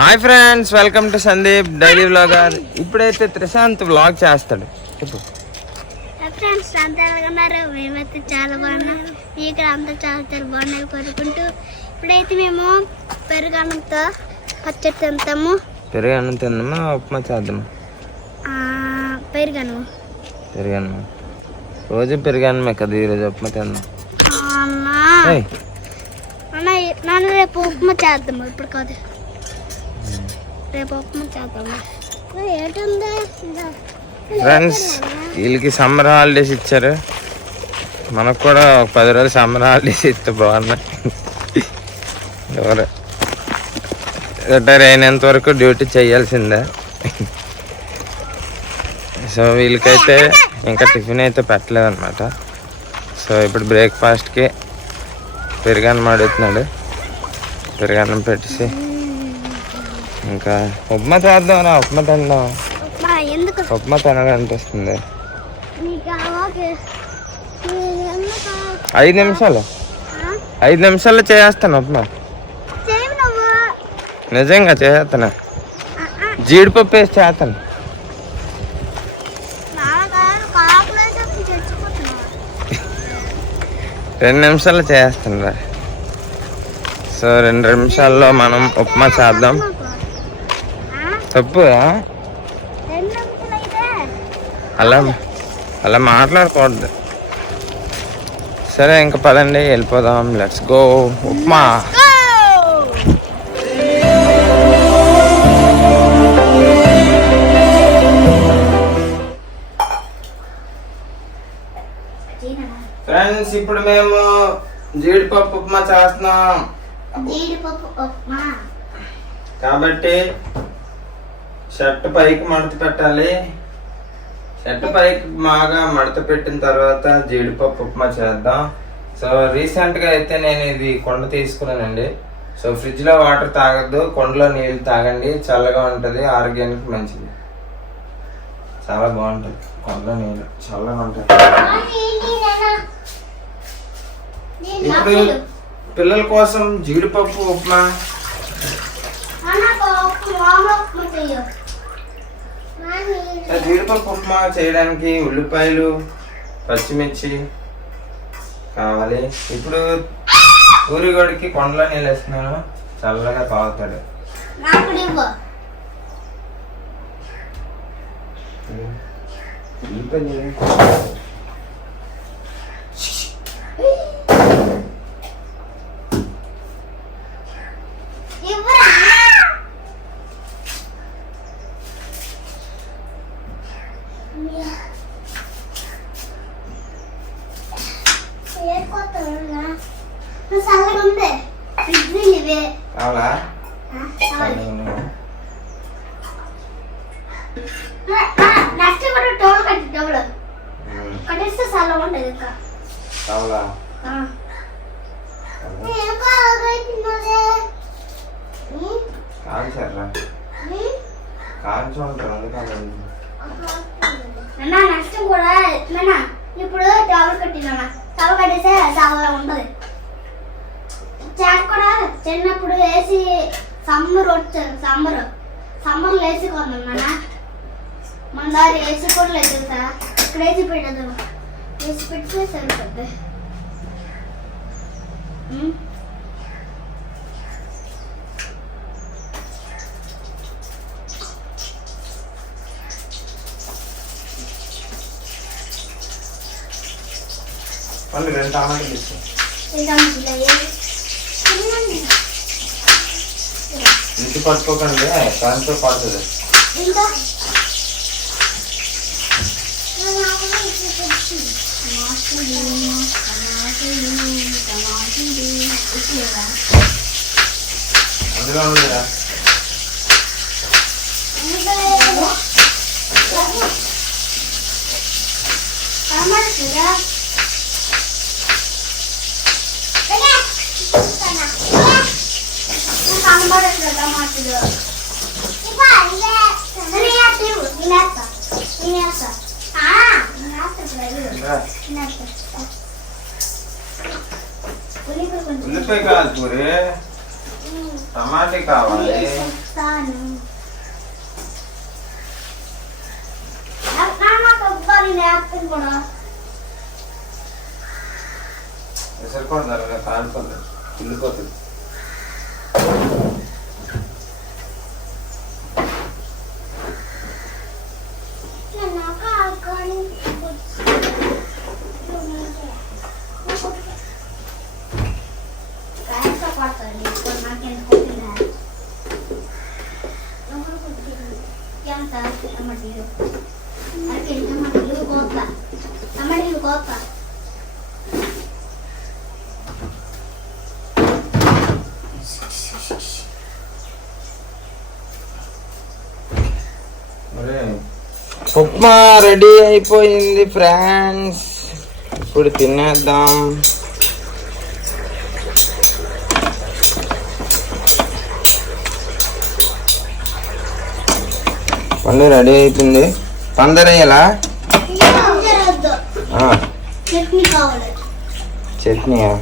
Hi friends, welcome to Sandeep daily vlogger. ఇప్పుడైతే Trishant vlog చేస్తాడు. చెప్పు ఫ్రెండ్స్, అంతా ఎలాగన్నారు? మేమైతే చాలా బాగున్నాం. ఇక్కడ అంతా చాలా చాలా బాగున్నాయి కోరుకుంటూ ఇప్పుడైతే మేము పెరుగన్నంతో పచ్చడి తింటాము. పెరుగన్నం తిందామా, ఉప్మా చేద్దామా? పెరుగన్నం రోజు పెరుగన్నమే కదా, ఈరోజు ఉప్మా తిందాం. నాన్న రేపు ఉప్మా చేద్దాము, ఇప్పుడు కాదు, రేపు ఉప్మా చేద్దాము. ఏంటుంది ఫ్రెండ్స్, వీళ్ళకి సమ్మర్ హాలిడేస్ ఇచ్చారు. మనకు కూడా ఒక 10 రోజులు సమ్మర్ హాలిడేస్ ఇస్తే బాగున్నాయి. ఎవరు రిటైర్ అయినంత వరకు డ్యూటీ చేయాల్సిందే. సో వీళ్ళకైతే ఇంకా టిఫిన్ అయితే పెట్టలేదు అనమాట. సో ఇప్పుడు బ్రేక్ఫాస్ట్కి పెరుగన్నం అడుగుతున్నాడు. పెరుగన్నం పెట్టేసి ఇంకా ఉప్మా చేద్దాం రా, ఉప్మా తిందాం. ఉప్మా తినాలనిపిస్తుంది. 5 నిమిషాలు 5 నిమిషాల్లో చేస్తాను ఉప్మా. నిజంగా చేస్తాను, జీడిపప్పు వేసి చేస్తాను. 2 నిమిషాల్లో చేస్తాను రా. సో 2 నిమిషాల్లో మనం ఉప్మా చేద్దాం. తప్పు అలా మాట్లాడకూడదు. సరే ఇంకా పదండి, వెళ్ళిపోదాం. Let's go. ఉప్మా ఫ్రెండ్స్, ఇప్పుడు మేము జీడిపప్పు ఉప్మా చేస్తున్నాం. కాబట్టి షర్ట్ పైకి మడత పెట్టాలి. షర్ట్ పైకి బాగా మడత పెట్టిన తర్వాత జీడిపప్పు ఉప్మా చేద్దాం. సో రీసెంట్గా అయితే నేను ఇది కుండ తీసుకున్నానండి. సో ఫ్రిడ్జ్లో వాటర్ తాగద్దు, కుండలో నీళ్ళు తాగండి, చల్లగా ఉంటుంది, ఆరోగ్యానికి మంచిది, చాలా బాగుంటుంది. కుండలో నీళ్ళు చల్లగా ఉంటుంది. ఇప్పుడు పిల్లల కోసం జీడిపప్పు ఉప్మా. జీడిపప్పు ఉప్మా చేయడానికి ఉల్లిపాయలు, పచ్చిమిర్చి కావాలి. ఇప్పుడు ఊరిగోడికి కొండలో నీళ్ళు వేస్తున్నాను, చల్లగా తాగుతాడు. ఇప్పుడు టవల్ కట్టినా, టవల్ కట్టేస్తే చాలా ఉంటది. చాట్ కూడా చిన్నప్పుడు వేసి సమ్మర్ వచ్చారు, సమ్మర్లో వేసి కొన్నాను. మన దారి వేసి కూడా లేదు తెలుసా. ఇక్కడ వేసి పెట్టదు, వేసి పెడితే సరిపోద్ది. ఇంటి పట్టుకోకండి, కరెంట్ పడుతుంది. అందులో ఉందిరా. ఉల్లిపాయ కాదు పూరి, టమాటా కావాలి. చెప్తాను. నాకు ఇవ్వాలి నేర్పం కూడా. సరిపోతుంది, కాలిపోతుంది, వెళ్ళిపోతుంది. ఉప్మా రెడీ అయిపోయింది ఫ్రెండ్స్, ఇప్పుడు తినేద్దాం. పండు రెడీ అయిపోయింది. తొందరయ్యేలా చట్నీ కావాలి. చట్నీయా?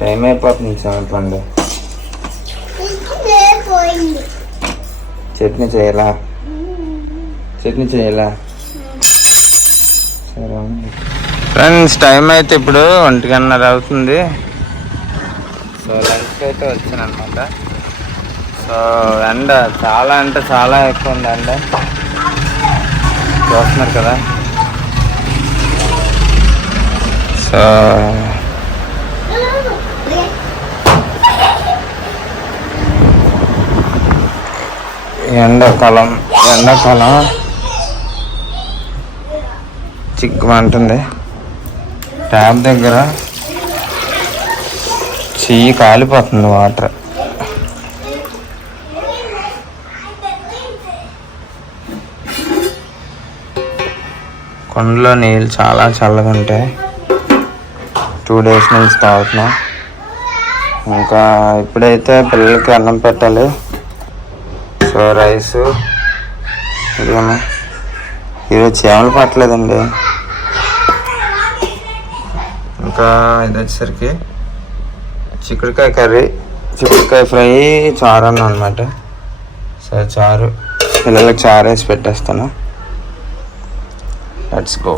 టైం అయిపోతుంది సార్. పండు చట్నీ చేయాలా? చట్నీ చేయాలా? సరే ఫ్రెండ్స్, టైం అయితే ఇప్పుడు 1:30 అవుతుంది. సో లంచ్కి అయితే వచ్చాను అనమాట. సో ఎండ చాలా అంటే చాలా ఎక్కువ ఉంది. ఎండ చూస్తున్నారు కదా. సో ఎండాకాలం చిక్కుమంటుంది. ట్యాప్ దగ్గర చెయ్యి కాలిపోతుంది. వాటర్ కొండలో నీళ్ళు చాలా చల్లగా ఉంటాయి. 2 days నుంచి తాగుతున్నాం. ఇంకా ఇప్పుడైతే పిల్లలకి అన్నం పెట్టాలి. సో రైసు, ఇదేమో ఈరోజు చేమలు పట్టలేదండి. ఇంకా ఇది వచ్చేసరికి చిక్కుడుకాయ కర్రీ, చిక్కుడుకాయ ఫ్రై, చారు అన్నం అనమాట. సో చారు, పిల్లలకి చారు వేసి పెట్టేస్తాను. Let's go.